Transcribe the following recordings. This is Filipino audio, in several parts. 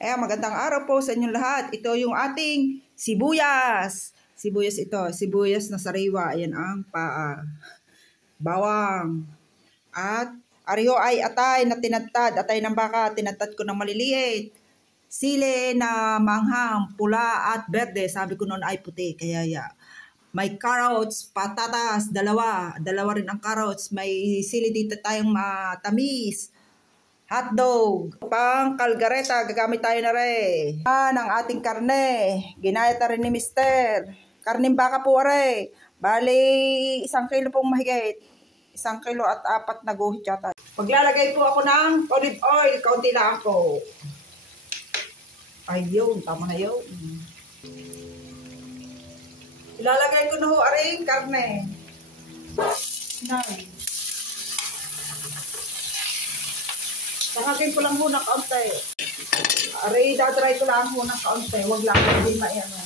Ayan, magandang araw po sa inyong lahat. Ito yung ating sibuyas. Sibuyas ito. Sibuyas na sariwa. Ayan ang paa. Bawang. At ariho ay atay na tinadtad. Atay ng baka. Tinadtad ko ng maliliit. Sili na manghang, pula at berde. Sabi ko noon ay puti. Kaya may carrots, patatas, dalawa. Dalawa rin ang carrots. May sili dito tayong matamis. Hotdog, pang kalgareta, gagamit tayo na rin. Ang ating karne, ginayat na rin ni Mister. Karning baka po rin. Bali, 1 kilo pong mahigit. 1 kilo at 4 na guhit yata. Paglalagay po ako ng olive oil, kaunti lang ako. Ayun, tama na yun. Ilalagay ko na ho aring karne. Nice. Sakagin ko lang muna kaunti. Aray, dadry ko lang muna kaunti. Huwag lang hindi maiano.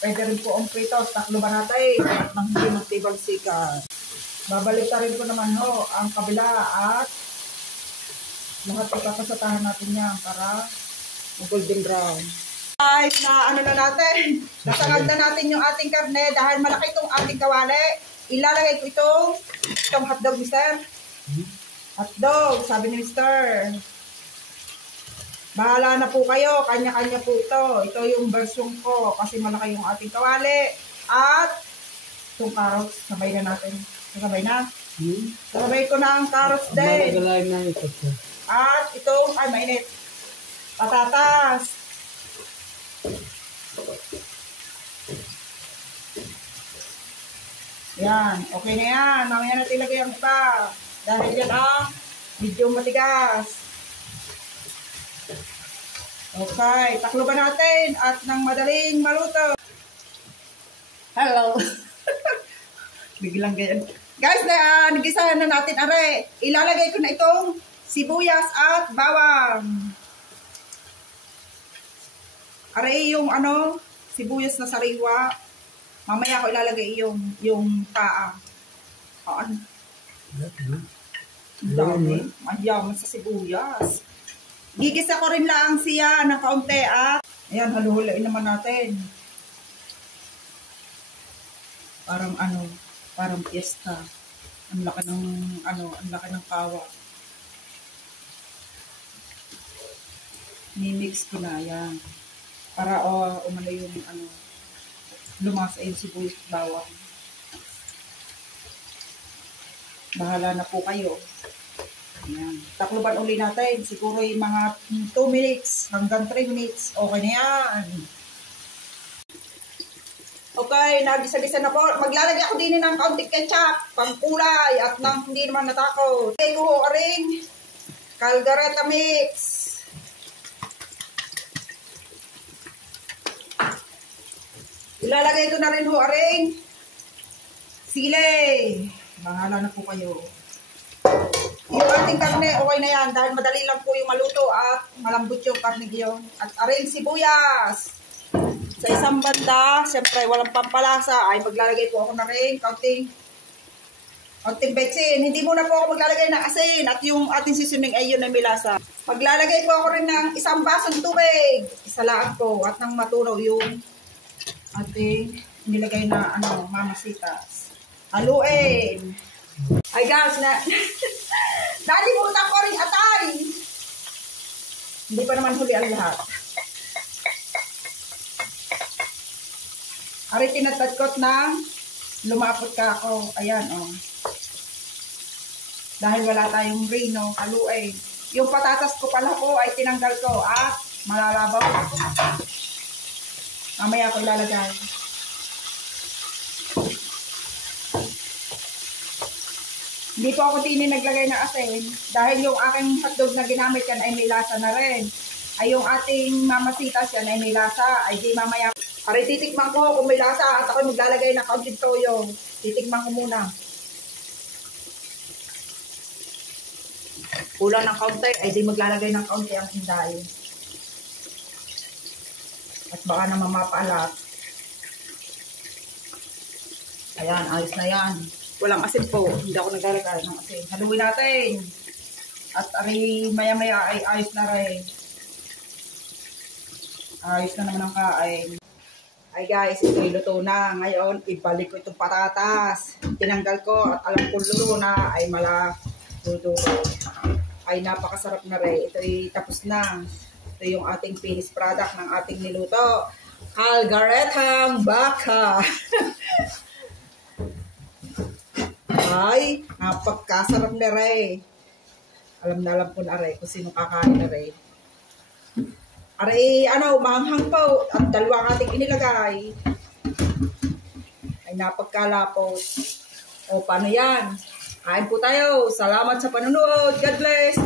Pwede rin po ang pritos. Taklo ba natin? At nang hindi magtibag sikat. Babalik na rin ko naman ho ang kabila at lahat ipapasatahan natin yan para golden brown. Guys, na ano na natin. Nasangad na natin yung ating karne dahil malaki itong ating kawali. Ilalagay ko itong hotdog, Mister. Hotdog, sabi ni Mister. Bahala na po kayo, kanya-kanya po ito. Ito yung version ko kasi malaki yung ating kawali. At itong carrots, sabay na natin. Sabay na. Sabay ko na ang carrots din. At itong, ay mainit. Patatas. Yan, okay na yan. Mamaya natin ilagay ang iba. Dahil yan ang medyo matigas. Okay, taklo ba natin at nang madaling maluto. Hello. Biglang ganyan. Guys, nagisahan na natin. Are, ilalagay ko na itong sibuyas at bawang. Are, yung sibuyas na sariwa. Mamaya ko ilalagay yung paa. Ano? Dami. Mayaman sa sibuyas. Gigisa ko rin lang siya ng kaunti at ayan, haluhulain naman natin. Parang parang piyesta. Ang laki ng kawa. Mimix ko na yan. Para umano yung lumasa yung sibuyas bawang. Bahala na po kayo. Ayan. Takloban uli natin. Siguro yung mga 2 minutes hanggang 3 minutes. Okay na yan. Okay, nagisa-gisa na po. Maglalagay ako din ng kaunting ketchup, pangkulay, at nang hindi naman natakot. Okay, ko aring caldereta mix. Ilalagay ko na rin ho aring sili. Bahala na po kayo. Yung ating karne, okay na yan. Dahil madali lang po yung maluto at malambot yung karne yun. At aring sibuyas. Sa isang banda, siyempre walang pampalasa, ay maglalagay po ako na rin kaunting betsin. Hindi muna po ako maglalagay ng asin at yung ating seasoning ay yun na may lasa. Maglalagay po ako rin ng 1 basong tubig. Isa lang po at nang matunaw yung ating nilagay na mamasitas. Haluin. Ay guys, nalimutan ko rin atay. Hindi pa naman huli ang lahat. Ari, tinatadkot na lumapot ka ako. Ayan, Dahil wala tayong reno, haluin. Yung patatas ko pala po ay tinanggal ko at malalabaw. Mamaya ko ilalagay. Hindi po ako naglagay ng asin dahil yung aking hotdog na ginamit yan ay may lasa na rin. Ay yung ating mamasitas yan ay may lasa. Ay di mamaya. Para titikman ko kung may lasa at ako maglalagay ng kaunting toyo. Titikman ko muna. Kulang ng kaunti ay di maglalagay ng kaunti ang hinday. At baka naman mapaalat. Ayan, ayos na yan. Walang asin po. Hindi ako naglalagay ng asin. Haluin natin. At maya-maya ay ayos na rin. Ayos na naman ang kain. Ay guys, ito'y luto na. Ngayon, ibalik ko itong patatas. Tinanggal ko at alam ko luto na ay luto. Ay napakasarap na rin. Ito'y tapos na. Ito yung ating finished product ng ating niluto. Calgaretang baka. Ay, napakasarap na rin. Alam po na rin kung sino kakain na rin. Aray, mahanghang po. At dalawang ating inilagay. Ay napagkalapos. O, paano yan? Kain po tayo. Salamat sa panonood. God bless.